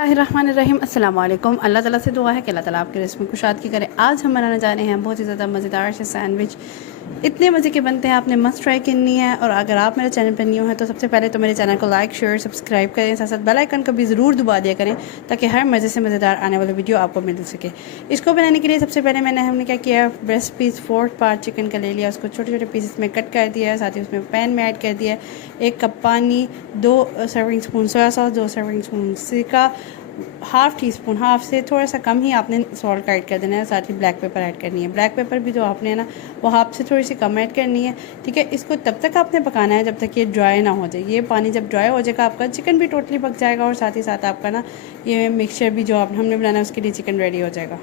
बिस्मिल्लाहिर्रहमानिर्रहीम अस्सलाम वालेकुम। अल्लाह ताला से दुआ है कि अल्लाह ताला आपके रिज़्क़ में कुशाद की करे। आज हम बनाने जा रहे हैं बहुत ही ज़्यादा मज़ेदार से सैंडविच। इतने मज़े के बनते हैं, आपने मस्ट ट्राई करनी है। और अगर आप मेरे चैनल पर न्यू हैं तो सबसे पहले तो मेरे चैनल को लाइक शेयर सब्सक्राइब करें, साथ साथ बेल आइकन को भी ज़रूर दबा दिया करें ताकि हर मज़े से मज़ेदार आने वाली वीडियो आपको मिल सके। इसको बनाने के लिए सबसे पहले हमने क्या किया, ब्रेस्ट पीस 4 पार्ट चिकन का ले लिया, उसको छोटे छोटे पीसेस में कट कर दिया, साथ ही उसमें पैन में ऐड कर दिया 1 कप पानी, 2 serving spoon soya sauce, 2 serving spoon सिरका, हाफ़ टी स्पून, हाफ़ से थोड़ा सा कम ही आपने सॉल्ट ऐड कर देना है, साथ ही ब्लैक पेपर ऐड करनी है। ब्लैक पेपर भी जो आपने ना वो हाफ़ से थोड़ी सी कम ऐड करनी है, ठीक है। इसको तब तक आपने पकाना है जब तक ये ड्राई ना हो जाए। ये पानी जब ड्राई हो जाएगा आपका चिकन भी टोटली पक जाएगा और साथ ही साथ आपका ना ये मिक्सचर भी जो हमने बनाना है उसके लिए चिकन रेडी हो जाएगा।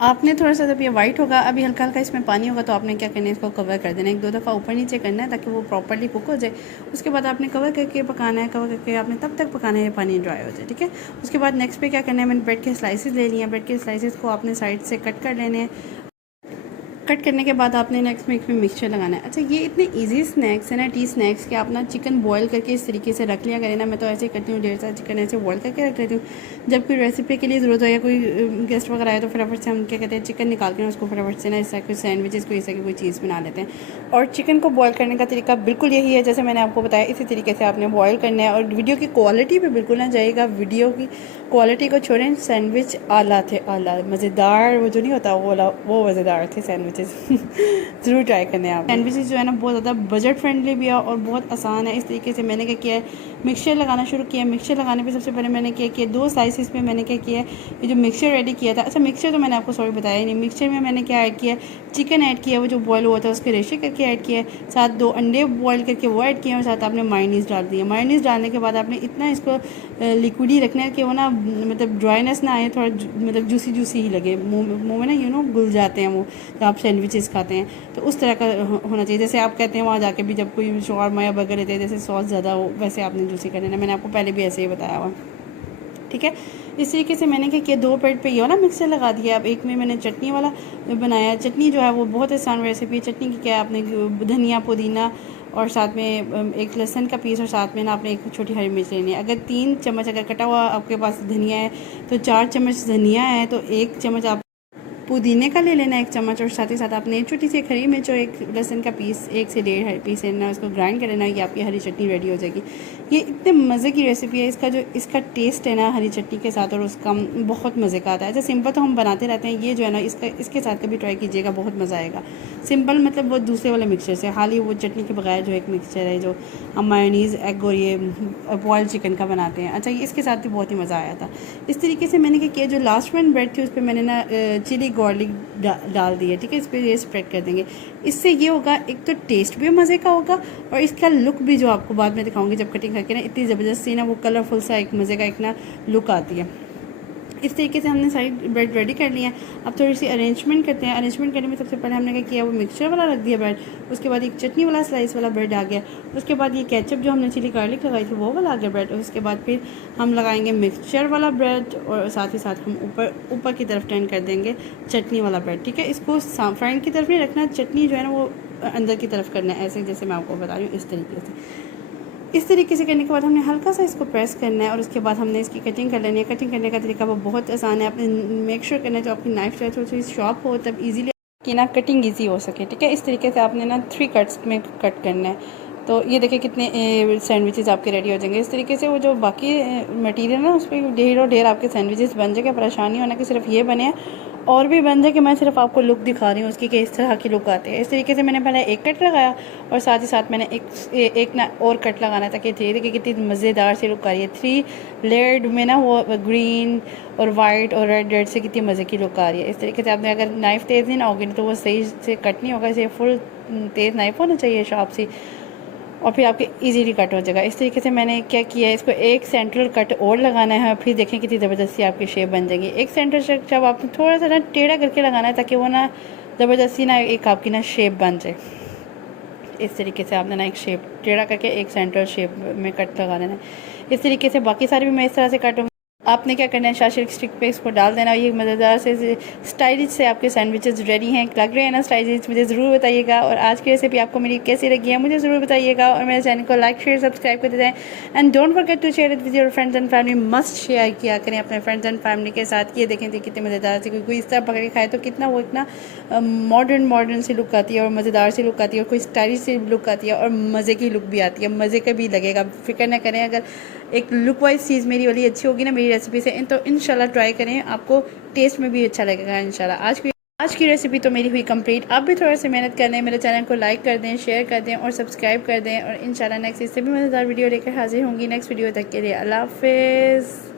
आपने थोड़ा सा जब ये वाइट होगा, अभी हल्का हल्का इसमें पानी होगा, तो आपने क्या करना है, इसको कवर कर देना है, 1-2 दफ़ा ऊपर नीचे करना है ताकि वो प्रॉपर्ली कुक हो जाए। उसके बाद आपने कवर करके पकाना है, कवर करके आपने तब तक पकाना है ये पानी ड्राई हो जाए, ठीक है। उसके बाद नेक्स्ट पे क्या करना है, मैंने ब्रेड के स्लाइसेस ले लिए हैं। ब्रेड के स्लाइसेस को आपने साइड से कट कर लेने हैं। कट करने के बाद आपने नेक्स्ट में इसमें मिक्सचर लगाना है। अच्छा, ये इतने इजी स्नैक्स है ना, टी स्नैक्स के आप ना चिकन बॉयल करके इस तरीके से रख लिया करें ना। मैं तो ऐसे ही करती हूँ, ढेर सारा चिकन ऐसे बॉयल करके रख लेती हूँ। जब कोई रेसिपी के लिए ज़रूरत हो या कोई गेस्ट वगैरह आए तो फटाफट से हम क्या कहते हैं, चिकन निकाल के उसको फटाफट से ना इस तरह के सैंडविचेस को इस तरह की कोई चीज़ बना लेते हैं। और चिकन को बॉयल करने का तरीका बिल्कुल यही है जैसे मैंने आपको बताया, इसी तरीके से आपने बॉयल करना है। और वीडियो की क्वालिटी पर बिल्कुल ना जाइएगा, वीडियो की क्वालिटी को छोड़ें। सैंडविच आला थे, आला मज़ेदार, वो जो नहीं होता वो मज़ेदार थे सैंडविचेस। ज़रूर ट्राई करने आप। सैंडविचेस जो है ना बहुत ज़्यादा बजट फ्रेंडली भी है और बहुत आसान है। इस तरीके से मैंने क्या किया है, मिक्सचर लगाना शुरू किया। मिक्सचर लगाने पे सबसे पहले मैंने क्या किया, 2 स्लाइसिस में मैंने क्या किया है, ये जो मिक्सचर रेडी किया था। अच्छा, मिक्सचर तो मैंने आपको सॉरी बताया नहीं। मिक्सचर में मैंने क्या ऐड किया, चिकन ऐड किया, वो जो बॉयल हुआ था उसके रेशे करके ऐड किया है, साथ 2 अंडे बॉयल करके वो ऐड किए और साथ आपने मायोनीज़ डाल दिया। मायोनीज़ डालने के बाद आपने इतना इसको लिक्विड ही रखना है कि वो ना मतलब ड्राइनेस ना आए, थोड़ा मतलब जूसी जूसी ही लगे मुँह में ना, घुल जाते हैं वो जब आप सैंडविचेस खाते हैं, तो उस तरह का होना चाहिए। जैसे आप कहते हैं वहाँ जाके भी जब कोई शॉर्मा या बर्गर लेते हैं जैसे सॉस ज़्यादा हो, वैसे आपने जूसी कर लेना। मैंने आपको पहले भी ऐसे ही बताया हुआ, ठीक है। इस तरीके से मैंने क्या किया, 2 ब्रेड पे ये वाला मिक्सर लगा दिया। अब एक में मैंने चटनी वाला बनाया। चटनी जो है वो बहुत आसान रेसिपी है। चटनी की क्या है, आपने धनिया पुदीना और साथ में एक लहसुन का पीस और साथ में ना आपने एक छोटी हरी मिर्च लेनी है। अगर 3 चम्मच अगर कटा हुआ आपके पास धनिया है तो 4 चम्मच धनिया है तो 1 चम्मच आप पुदीने का ले लेना 1 चम्मच, और साथ ही साथ आपने छोटी सी हरी मिर्च और 1 लहसुन का पीस, 1 से 1.5 हरी पीस लेना, उसको ग्राइंड कर लेना। ये आपकी हरी चटनी रेडी हो जाएगी। ये इतने मज़े की रेसिपी है। इसका टेस्ट है ना हरी चटनी के साथ और उसका बहुत मज़े का आता है। जैसे सिंपल तो हम बनाते रहते हैं, ये जो है ना इसके साथ कभी ट्राई कीजिएगा, बहुत मज़ा आएगा। सिंपल मतलब वो दूसरे वाले मिक्सचर से, हाल ही वो चटनी के बगैर जो एक मिक्सचर है जो हम मायोनीज़ एग और ये बॉयल चिकन का बनाते हैं। अच्छा, ये इसके साथ भी बहुत ही मज़ा आया था। इस तरीके से मैंने क्या किया, जो लास्ट वन ब्रेड थी उस पर मैंने ना चिली गार्लिक डाल दिया, ठीक है। इस पर ये स्प्रेड कर देंगे। इससे ये होगा, एक तो टेस्ट भी मज़े का होगा और इसका लुक भी जो आपको बाद में दिखाऊंगी जब कटिंग करके ना, इतनी ज़बरदस्त सी ना वो कलरफुल सा एक मज़े का एक ना लुक आती है। इस तरीके से हमने सारी ब्रेड रेडी कर लिया है। अब थोड़ी सी अरेंजमेंट करते हैं। अरेंजमेंट करने में सबसे पहले हमने क्या किया, वो मिक्सचर वाला रख दिया ब्रेड, उसके बाद एक चटनी वाला स्लाइस वाला ब्रेड आ गया, उसके बाद ये केचप जो हमने चिली गार्लिक लगाई थी वो वाला आ गया ब्रेड, और उसके बाद फिर हम लगाएंगे मिक्सचर वाला ब्रेड और साथ ही साथ हम ऊपर की तरफ टर्न कर देंगे चटनी वाला ब्रेड, ठीक है। इसको फ्रंट की तरफ नहीं रखना, चटनी जो है ना वो अंदर की तरफ करना है, ऐसे जैसे मैं आपको बता रही हूँ इस तरीके से। इस तरीके से करने के बाद हमने हल्का सा इसको प्रेस करना है और उसके बाद हमने इसकी कटिंग कर लेनी है। कटिंग करने का तरीका वो बहुत आसान है। आपने मेक श्योर करना है जो आपकी नाइफ जो है थोड़ी सी शॉर्प हो, तब इजीली कि ना कटिंग इजी हो सके, ठीक है। इस तरीके से आपने ना 3 कट्स में कट करना है। तो ये देखिए कितने सैंडविचेस आपके रेडी हो जाएंगे। इस तरीके से वो जो बाकी मटेरियल ना उस पर ढेर आपके सैंडविचेस बन जाएगा। परेशानी होना कि सिर्फ ये बने हैं, और भी बन जाए कि मैं सिर्फ आपको लुक दिखा रही हूँ उसकी कि इस तरह की लुक आती है। इस तरीके से मैंने पहले एक कट लगाया और साथ ही साथ मैंने एक ना और कट लगाना था कि देखिए कितनी मज़ेदार सी लुक आ रही है। 3 लेयर्ड में ना वो ग्रीन और वाइट और रेड से कितनी मज़े की लुक आ रही है। इस तरीके से आपने अगर नाइफ़ तेज़ नहीं ना होगी तो वो सही से कट नहीं होगा। इसे फुल तेज़ नाइफ़ होना चाहिए, शार्प सी, और फिर आपके इजीली कट हो जाएगा। इस तरीके से मैंने क्या किया है, इसको एक सेंट्रल कट और लगाना है, फिर देखें कितनी ज़बरदस्ती आपकी शेप बन जाएगी। एक सेंट्रल जब आपने थोड़ा सा ना टेढ़ा करके लगाना है ताकि वो ना ज़बरदस्ती ना एक आपकी ना शेप बन जाए। इस तरीके से आपने ना एक शेप टेढ़ा करके एक सेंट्रल शेप में कट लगा देना है। इस तरीके से बाकी सारे भी मैं इस तरह से कट आपने क्या करना है, शाशिर स्टिक पे इसको डाल देना। ये मज़ेदार से स्टाइलिश से आपके सैंडविचेस रेडी हैं। लग रहे हैं ना स्टाइलिश? मुझे ज़रूर बताइएगा। और आज की रेसिपी आपको मेरी कैसी लगी है मुझे ज़रूर बताइएगा। और मेरे चैनल को लाइक शेयर सब्सक्राइब कर देते हैं। And don't forget to share it with your friends and family. Must share किया करें अपने फ्रेंड्स एंड फैमिली के साथ। ये देखें कितने मज़ेदार से, कोई इस तरह पकड़ के खाए तो कितना वो इतना मॉडर्न सी लुक आती है और मज़ेदार सी लुक आती है और कोई स्टाइलिश सी लुक आती है और मज़े की लुक भी आती है, मज़े का भी लगेगा। फिक्र ना करें, अगर एक लुक वाइज चीज़ मेरी वाली अच्छी होगी ना मेरी रेसिपी से, तो इंशाल्लाह ट्राई करें, आपको टेस्ट में भी अच्छा लगेगा इंशाल्लाह। आज की रेसिपी तो मेरी हुई कंप्लीट। आप भी थोड़ा सी मेहनत कर लें, मेरे चैनल को लाइक कर दें, शेयर कर दें और सब्सक्राइब कर दें। और इंशाल्लाह नेक्स्ट इससे भी मज़ेदार वीडियो लेकर हाजिर होंगी। नेक्स्ट वीडियो तक के लिए अल्लाह हाफ़िज़।